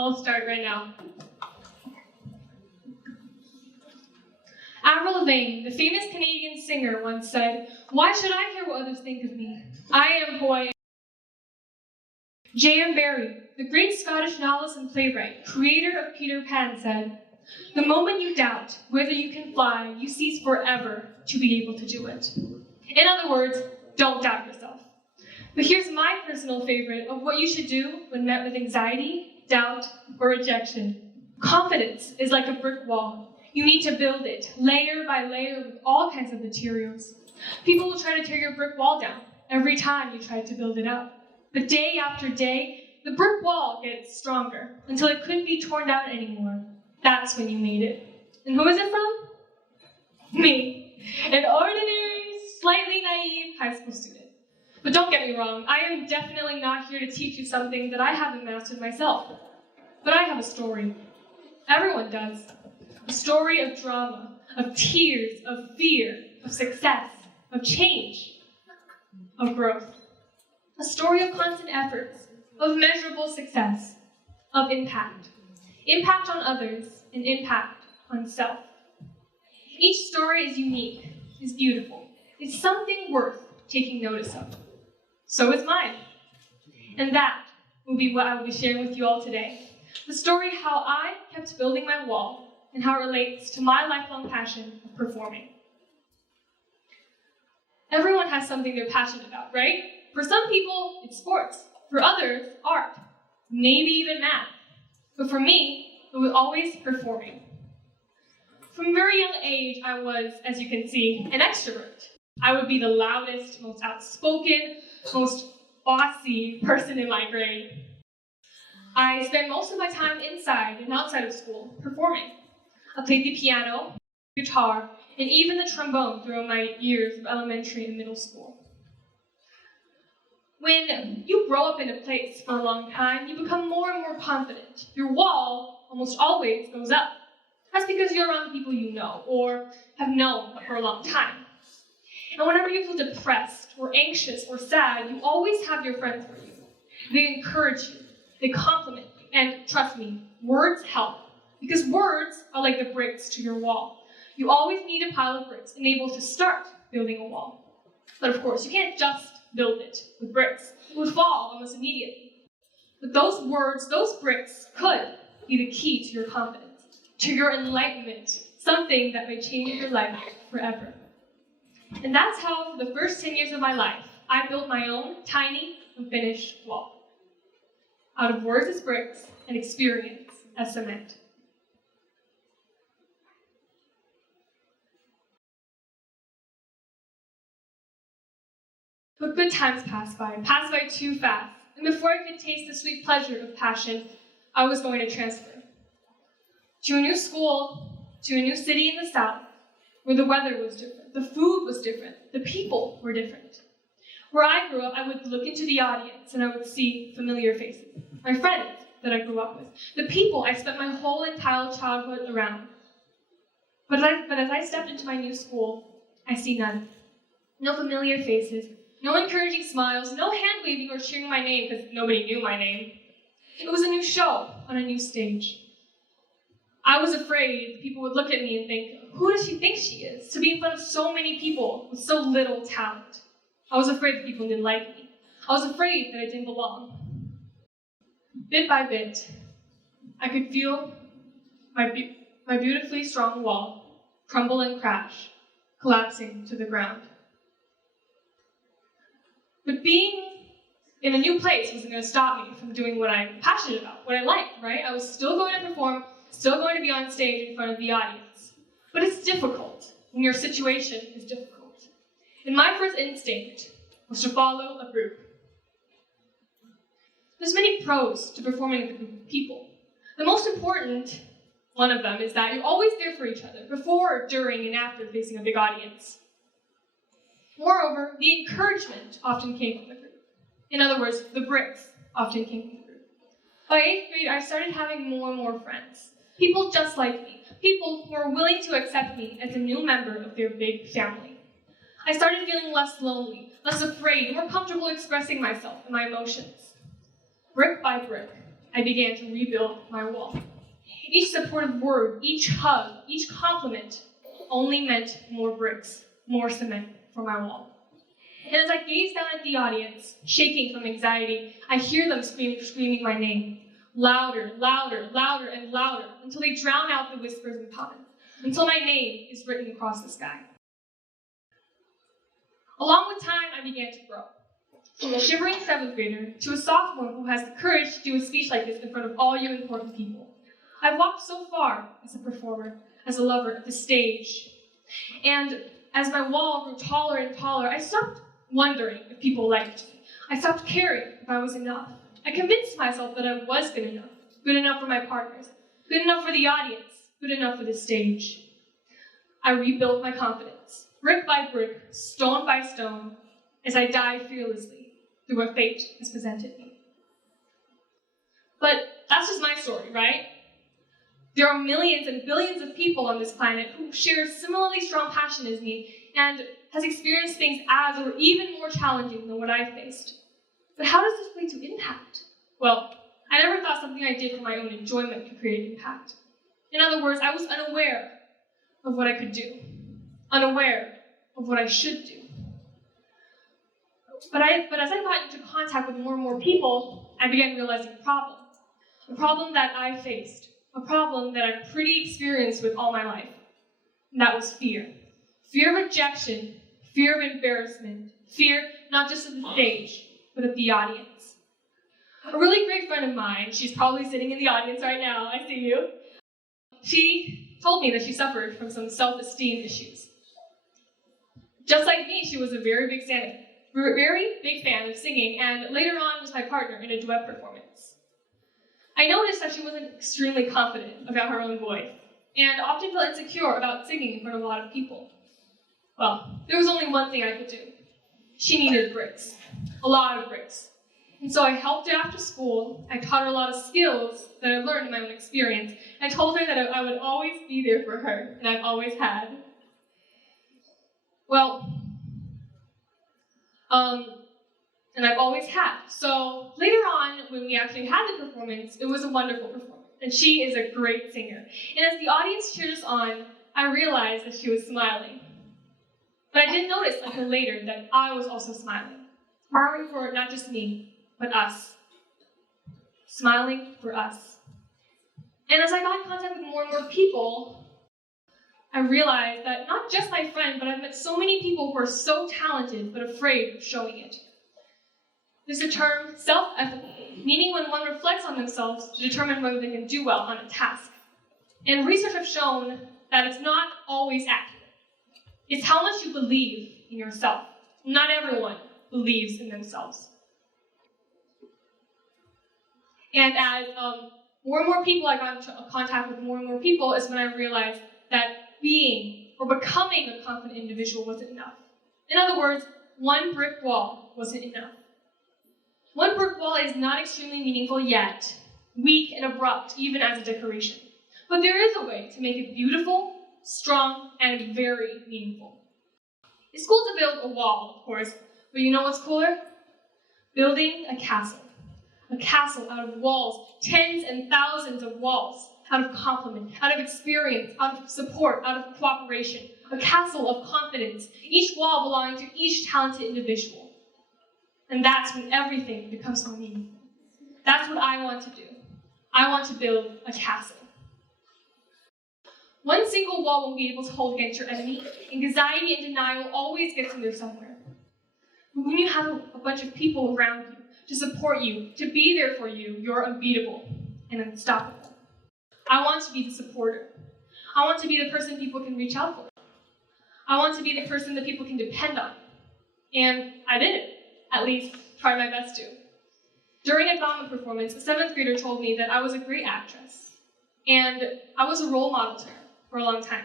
I'll start right now. Avril Lavigne, the famous Canadian singer, once said, "Why should I care what others think of me? I am who I am." J.M. Barrie, the great Scottish novelist and playwright, creator of Peter Pan, said, "The moment you doubt whether you can fly, you cease forever to be able to do it." In other words, don't doubt yourself. But here's my personal favorite of what you should do when met with anxiety, doubt, or rejection. Confidence is like a brick wall. You need to build it, layer by layer, with all kinds of materials. People will try to tear your brick wall down every time you try to build it up. But day after day, the brick wall gets stronger until it couldn't be torn down anymore. That's when you made it. And who is it from? Me, an ordinary, slightly naive high school student. But don't get me wrong, I am definitely not here to teach you something that I haven't mastered myself. But I have a story. Everyone does. A story of drama, of tears, of fear, of success, of change, of growth. A story of constant efforts, of measurable success, of impact. Impact on others and impact on self. Each story is unique, is beautiful, is something worth taking notice of. So is mine. And that will be what I will be sharing with you all today. The story how I kept building my wall and how it relates to my lifelong passion of performing. Everyone has something they're passionate about, right? For some people, it's sports. For others, art. Maybe even math. But for me, it was always performing. From a very young age, I was, as you can see, an extrovert. I would be the loudest, most outspoken, most bossy person in my grade. I spent most of my time inside and outside of school performing. I played the piano, guitar, and even the trombone throughout my years of elementary and middle school. When you grow up in a place for a long time, you become more and more confident. Your wall almost always goes up. That's because you're around people you know or have known for a long time. And whenever you feel depressed or anxious or sad, you always have your friends for you. They encourage you, they compliment you, and trust me, words help. Because words are like the bricks to your wall. You always need a pile of bricks and able to start building a wall. But of course, you can't just build it with bricks. It would fall almost immediately. But those words, those bricks, could be the key to your confidence, to your enlightenment, something that may change your life forever. And that's how, for the first 10 years of my life, I built my own tiny, unfinished wall. Out of words as bricks and experience as cement. But good times passed by too fast, and before I could taste the sweet pleasure of passion, I was going to transfer. To a new school, to a new city in the south, where the weather was different, the food was different, the people were different. Where I grew up, I would look into the audience and I would see familiar faces, my friends that I grew up with, the people I spent my whole entire childhood around. But as I stepped into my new school, I see none. No familiar faces, no encouraging smiles, no hand-waving or cheering my name because nobody knew my name. It was a new show on a new stage. I was afraid people would look at me and think, who does she think she is, to be in front of so many people with so little talent? I was afraid that people didn't like me. I was afraid that I didn't belong. Bit by bit, I could feel my beautifully strong wall crumble and crash, collapsing to the ground. But being in a new place wasn't going to stop me from doing what I'm passionate about, what I liked, right? I was still going to perform, still going to be on stage in front of the audience. But it's difficult when your situation is difficult. And my first instinct was to follow a group. There's many pros to performing with a group of people. The most important one of them is that you're always there for each other, before, during, and after facing a big audience. Moreover, the encouragement often came from the group. In other words, the bricks often came from the group. By 8th grade, I started having more and more friends. People just like me. People who were willing to accept me as a new member of their big family. I started feeling less lonely, less afraid, more comfortable expressing myself and my emotions. Brick by brick, I began to rebuild my wall. Each supportive word, each hug, each compliment only meant more bricks, more cement for my wall. And as I gaze down at the audience, shaking from anxiety, I hear them screaming my name. Louder, louder, louder, and louder, until they drown out the whispers and comments, until my name is written across the sky. Along with time, I began to grow. From a shivering 7th grader to a sophomore who has the courage to do a speech like this in front of all you important people. I've walked so far as a performer, as a lover of the stage. And as my wall grew taller and taller, I stopped wondering if people liked me. I stopped caring if I was enough. I convinced myself that I was good enough for my partners, good enough for the audience, good enough for the stage. I rebuilt my confidence, brick by brick, stone by stone, as I dive fearlessly through what fate has presented me. But that's just my story, right? There are millions and billions of people on this planet who share similarly strong passion as me and has experienced things as or even more challenging than what I faced. But how does this lead to impact? Well, I never thought something I did for my own enjoyment could create impact. In other words, I was unaware of what I could do, unaware of what I should do. But as I got into contact with more and more people, I began realizing a problem that I faced, a problem that I've pretty experienced with all my life, and that was fear. Fear of rejection, fear of embarrassment, fear not just of the stage, but of the audience. A really great friend of mine, she's probably sitting in the audience right now, I see you. She told me that she suffered from some self-esteem issues. Just like me, she was a very big fan of singing, and later on was my partner in a duet performance. I noticed that she wasn't extremely confident about her own voice, and often felt insecure about singing in front of a lot of people. Well, there was only one thing I could do. She needed bricks, a lot of bricks. And so I helped her after school. I taught her a lot of skills that I learned in my own experience. I told her that I would always be there for her, and I've always had. And I've always had. So later on, when we actually had the performance, it was a wonderful performance. And she is a great singer. And as the audience cheered us on, I realized that she was smiling. But I didn't notice until later that I was also smiling. Smiling for not just me, but us. Smiling for us. And as I got in contact with more and more people, I realized that not just my friend, but I've met so many people who are so talented, but afraid of showing it. There's a term, self-efficacy, meaning when one reflects on themselves to determine whether they can do well on a task. And research has shown that it's not always accurate. It's how much you believe in yourself. Not everyone believes in themselves. And as more and more people I got into contact with more and more people is when I realized that being or becoming a confident individual wasn't enough. In other words, one brick wall wasn't enough. One brick wall is not extremely meaningful yet, weak and abrupt, even as a decoration. But there is a way to make it beautiful, strong, and very meaningful. It's cool to build a wall, of course, but you know what's cooler? Building a castle. A castle out of walls, tens and thousands of walls, out of compliment, out of experience, out of support, out of cooperation. A castle of confidence, each wall belonging to each talented individual. And that's when everything becomes so meaningful. That's what I want to do. I want to build a castle. One single wall won't be able to hold against your enemy. Anxiety and denial always gets in there somewhere. But when you have a bunch of people around you to support you, to be there for you, you're unbeatable and unstoppable. I want to be the supporter. I want to be the person people can reach out for. I want to be the person that people can depend on. And I did it. At least, try my best to. During a drama performance, a 7th grader told me that I was a great actress, and I was a role model to her for a long time.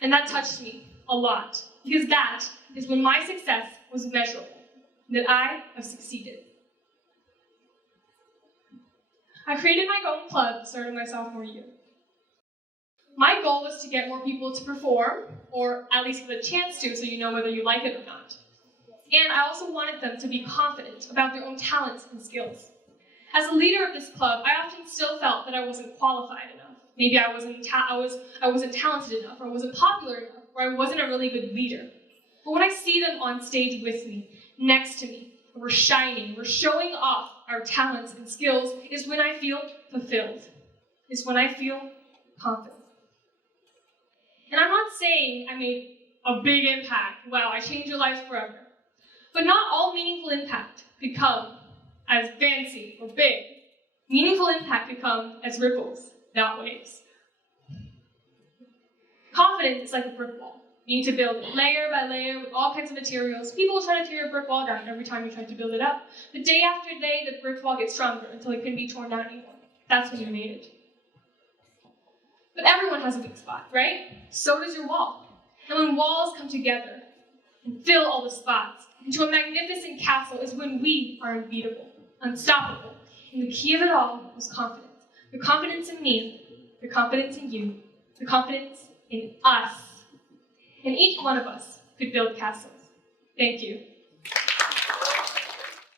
And that touched me a lot, because that is when my success was measurable, that I have succeeded. I created my own club at the start of my sophomore year. My goal was to get more people to perform, or at least get a chance to, so you know whether you like it or not. And I also wanted them to be confident about their own talents and skills. As a leader of this club, I often still felt that I wasn't qualified enough. Maybe I wasn't talented enough, or I wasn't popular enough, or I wasn't a really good leader. But when I see them on stage with me, next to me, we're shining, we're showing off our talents and skills, is when I feel fulfilled, is when I feel confident. And I'm not saying I made a big impact, wow, I changed your lives forever. But not all meaningful impact could come as fancy or big. Meaningful impact could come as ripples, not waves. Confidence is like a brick wall. You need to build it layer by layer with all kinds of materials. People will try to tear your brick wall down every time you try to build it up. But day after day, the brick wall gets stronger until it couldn't be torn down anymore. That's when you made it. But everyone has a weak spot, right? So does your wall. And when walls come together and fill all the spots into a magnificent castle is when we are unbeatable, unstoppable. And the key of it all was confidence. The confidence in me, the confidence in you, the confidence in us. And each one of us could build castles. Thank you.